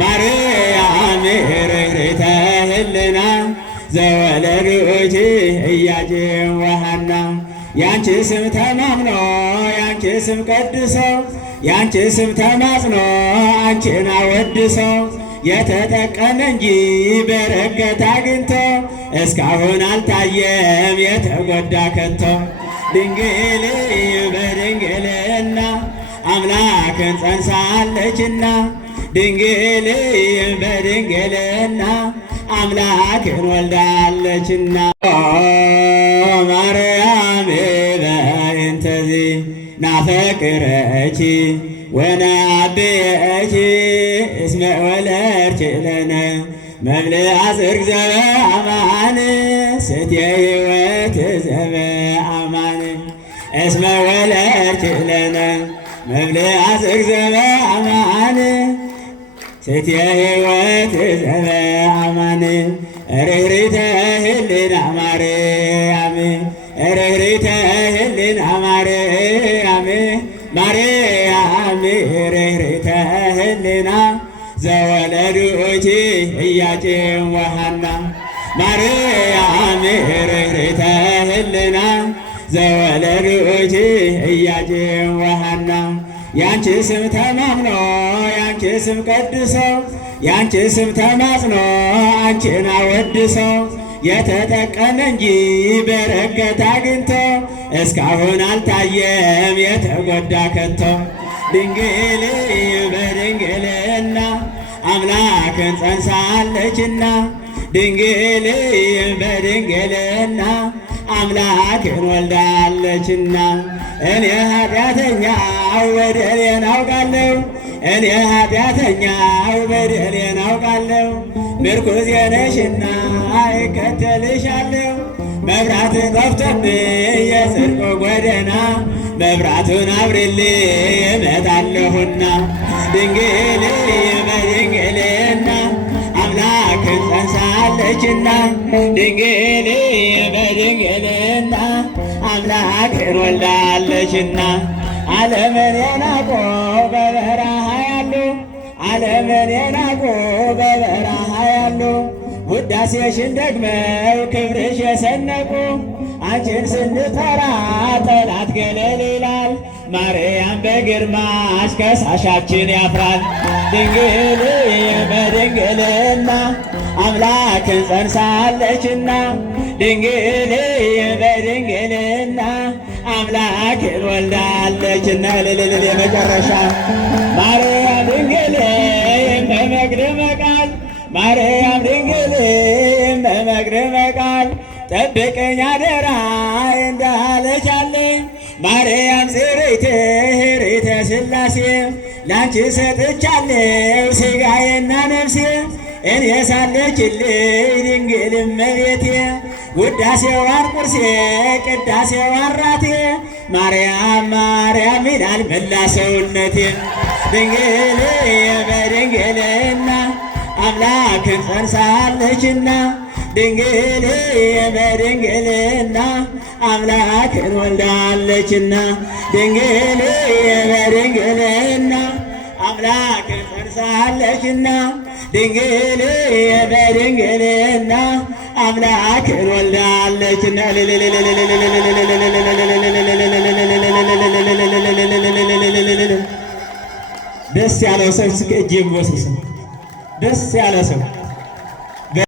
ማርያም ርኅርኅተ ህልና ዘወለድኪ ኢያቄም ወሐና ያንቺ ስም ተማምኖ ያንቺ ስም ቀድሶ ያንቺ ስም ተማጽኖ አንቺን አወድሶ የተጠቀመ እንጂ በረከት አግኝቶ እስካሁን አልታየም የተጎዳ ከቶ። ድንግል በድንግልና አምላክን ጸንሳለችና ድንግል በድንግልና አምላክን ወልዳለችና ማርያም በእንተዚ ናፈቅረኪ ወነአብየኪ እስመ ወለድኪ ለነ መብልዐ ጽድቅ ዘበአማን ሰትየ ሕይወት ዘበአማን እስመ ወለድኪ ለነ መብልዐ ጽድቅ ዘበአማን ሰትየ ሕይወት ዘበአማን ርኅርኅተ ህሊና ማርያም ርኅርኅተ ህሊና ማርያም ማርያም ርኅርኅተ ህሊና ዘወለድኪ ኢያቄም ወሐና ማርያም ርኅርኅተ ህሊና ዘወለድኪ ኢያቄም ወሐና ያንቺ ስም ተማምኖ ያንቺ ስም ቀድሶ ያንቺ ስም ተማጽኖ አንቺን አወድሶ የተጠቀመ እንጂ በረከት አግኝቶ እስካሁን አልታየም የተጎዳ ከቶ። ድንግል በድንግልና አምላክን ጸንሳለችና ድንግል በድንግልና አምላክን ወልዳለችና እኔ ኃጢአተኛው በደሌን አውቃለሁ እኔ ኃጢአተኛው በደሌን አውቃለሁ ምርኩዜ ነሽና እከተልሻለሁ መብራት ጠፍቶብኝ የጽድቅ ጎዳና መብራቱን አብሪልኝ እመጣለሁና ድንግል በድንግልና አምላክን ጸንሳለችና ድንግል በድንግልና አምላክን ወልዳለችና ዓለምን የናቁ በበረሃ ያሉ ዓለምን የናቁ በበረሃ ያሉ ውዳሴሽን ደግመው ክብርሽ የሰነቁ አንቺን ስንጠራ ጠላት ገለል ይላል። ማርያም በግርማሽ ከሳሻችን ያፍራል። ድንግል በድንግልና አምላክን ጸንሳለችና ድንግል በድንግልና አምላክን ወልዳለችና ልልልል የመጨረሻ ማርያም ድንግል በመቅደመ ቃል ማርያም ድንግል በመቅደመ ቃል ጠብቀኝ አደራ እንዳለቻለኝ ማርያም ጽርዕት ኅርይተ ሥላሴ ላንቺ ሰጥቻለሁ ሥጋዬና ነፍሴ እኔ ሳለችልኝ ድንግል እመቤቴ ውዳሴዋን ቁርሴ ቅዳሴዋን ራቴ ማርያም ማርያም ይላል መላ ሰውነቴ። ድንግል በድንግልና አምላክን ጸንሳለችና ድንግል በድንግልና አምላክን ወልዳለችና ድንግል በድንግልና አምላክን ጸንሳለችና ድንግል በድንግልና አምላክን ወልዳለችና ደስ ያለው ሰው እስከ እጅ ይወሰስ ደስ ያለ ሰው